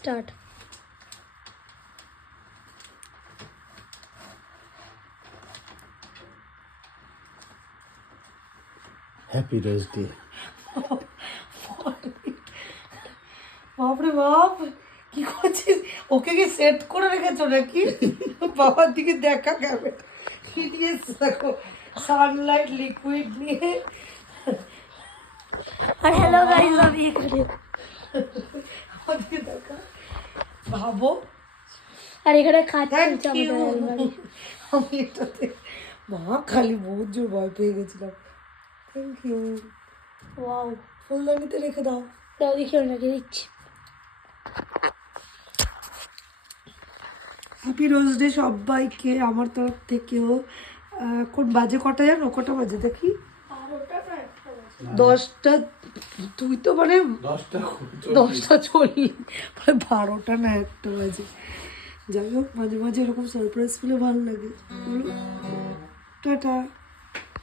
Start. Happy rose day. বাপরে বাপ, কি করছিস? ওকে কি সেট করে রেখেছো নাকি? বাবার দিকে দেখা যাবে। দেখো সানলাইট লিকুইড নিয়ে। আর হ্যালো গাইস, আমি এখানে। ওদিকে দেখা, ভাবো। আর এখানে খাট থ্যাংক চলছে ইউ। আমাদের আলমারি। আমি এটাতে মা খালি বহুত জোর ভয় পেয়ে গেছিলাম। Thank you. ওয়াও, ফুলদানিতে রেখে দাও। দাও দেখি আমি রেখে দিচ্ছি। হ্যাপি রোজ ডে সবাইকে আমার তরফ থেকেও। কোন বাজে কটা জানো? কটা বাজে দেখি? 10টা। তুই তো মানে 10টা 40, মানে 12টা না 1টা বাজে। যাই হোক, মাঝে মাঝে এরকম সারপ্রাইজ পেলে ভালো লাগে। বলো টাটা।